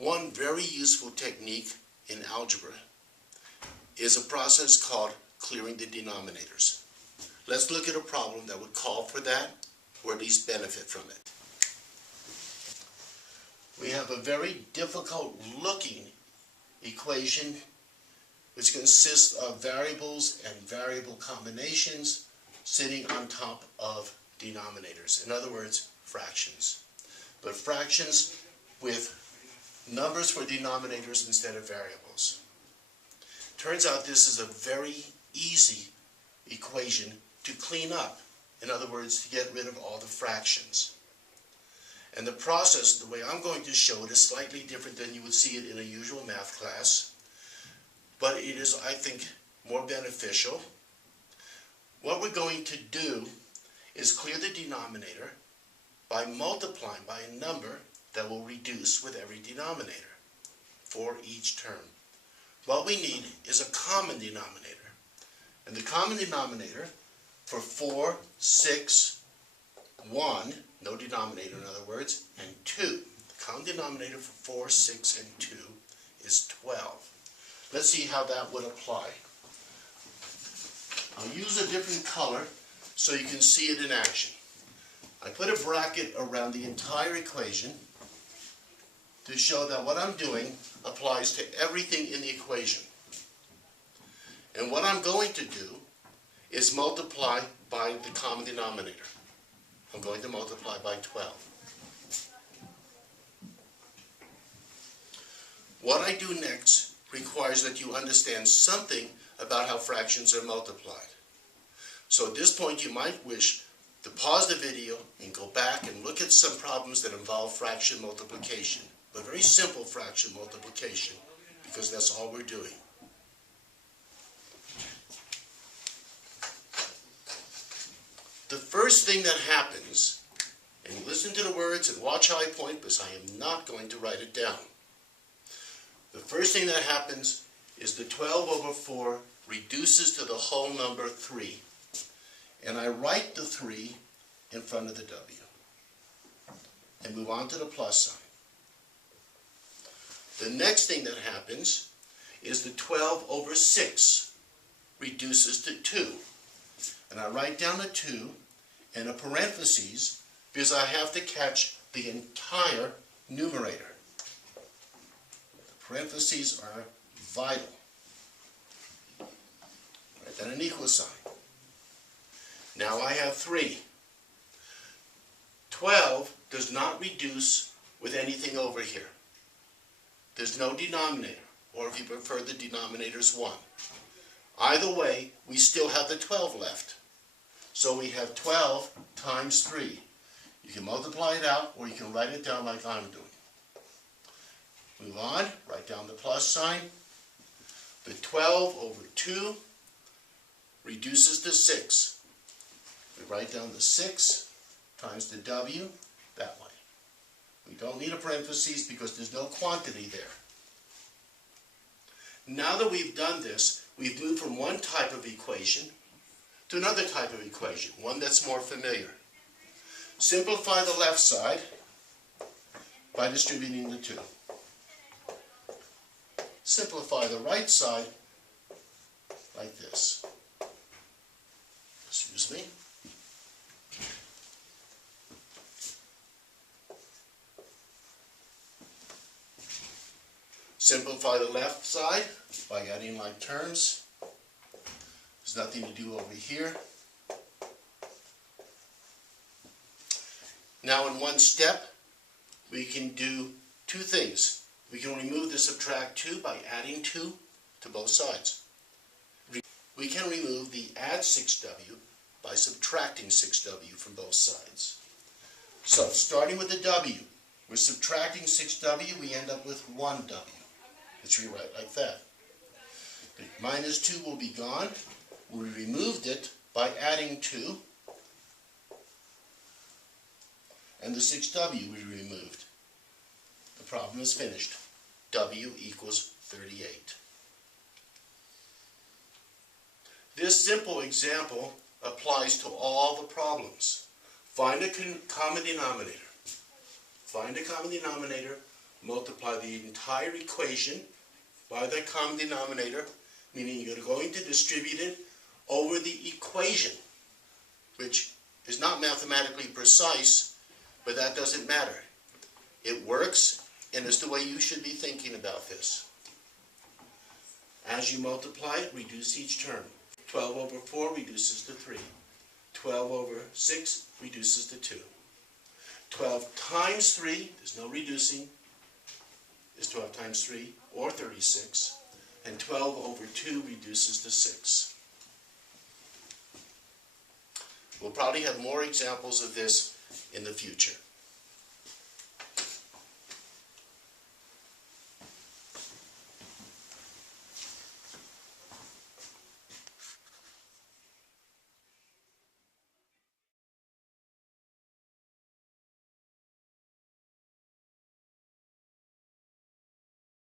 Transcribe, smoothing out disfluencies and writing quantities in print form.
One very useful technique in algebra is a process called clearing the denominators. Let's look at a problem that would call for that, or at least benefit from it. We have a very difficult looking equation which consists of variables and variable combinations sitting on top of denominators. In other words, fractions. But fractions with numbers for denominators instead of variables. Turns out this is a very easy equation to clean up. In other words, to get rid of all the fractions. And the process, the way I'm going to show it, is slightly different than you would see it in a usual math class. But it is, I think, more beneficial. What we're going to do is clear the denominator by multiplying by a number that will reduce with every denominator for each term. What we need is a common denominator. And the common denominator for 4, 6, 1, no denominator in other words, and 2. The common denominator for 4, 6, and 2 is 12. Let's see how that would apply. I'll use a different color so you can see it in action. I put a bracket around the entire equation to show that what I'm doing applies to everything in the equation. And what I'm going to do is multiply by the common denominator. I'm going to multiply by 12. What I do next requires that you understand something about how fractions are multiplied. So at this point you might wish to pause the video and go back and look at some problems that involve fraction multiplication, but very simple fraction multiplication, because that's all we're doing. The first thing that happens, and listen to the words and watch how I point because I am not going to write it down. The first thing that happens is the 12 over 4 reduces to the whole number 3. And I write the 3 in front of the W. And move on to the plus sign. The next thing that happens is the 12 over 6 reduces to 2. And I write down the 2 in a parentheses because I have to catch the entire numerator. The parentheses are vital. Write down an equal sign. Now I have 3. 12 does not reduce with anything over here. There's no denominator, or if you prefer, the denominator is 1. Either way, we still have the 12 left. So we have 12 times 3. You can multiply it out, or you can write it down like I'm doing. Move on, write down the plus sign. The 12 over 2 reduces to 6. We write down the 6 times the W that way. We don't need a parentheses because there's no quantity there. Now that we've done this, we've moved from one type of equation to another type of equation, one that's more familiar. Simplify the left side by distributing the 2. Simplify the right side like this. Excuse me. Simplify the left side by adding like terms. There's nothing to do over here. Now in one step, we can do two things. We can remove the subtract 2 by adding 2 to both sides. We can remove the add 6W by subtracting 6W from both sides. So starting with the W, we're subtracting 6W, we end up with 1W. Let's rewrite like that. The minus 2 will be gone. We removed it by adding 2. And the 6W we removed. The problem is finished. W equals 38. This simple example applies to all the problems. Find a common denominator. Find a common denominator multiply the entire equation by the common denominator, meaning you're going to distribute it over the equation, which is not mathematically precise, but that doesn't matter. It works, and it's the way you should be thinking about this. As you multiply it, reduce each term. 12 over 4 reduces to 3. 12 over 6 reduces to 2. 12 times 3, there's no reducing, is 12 times 3, or 36. And 12 over 2 reduces to 6. We'll probably have more examples of this in the future.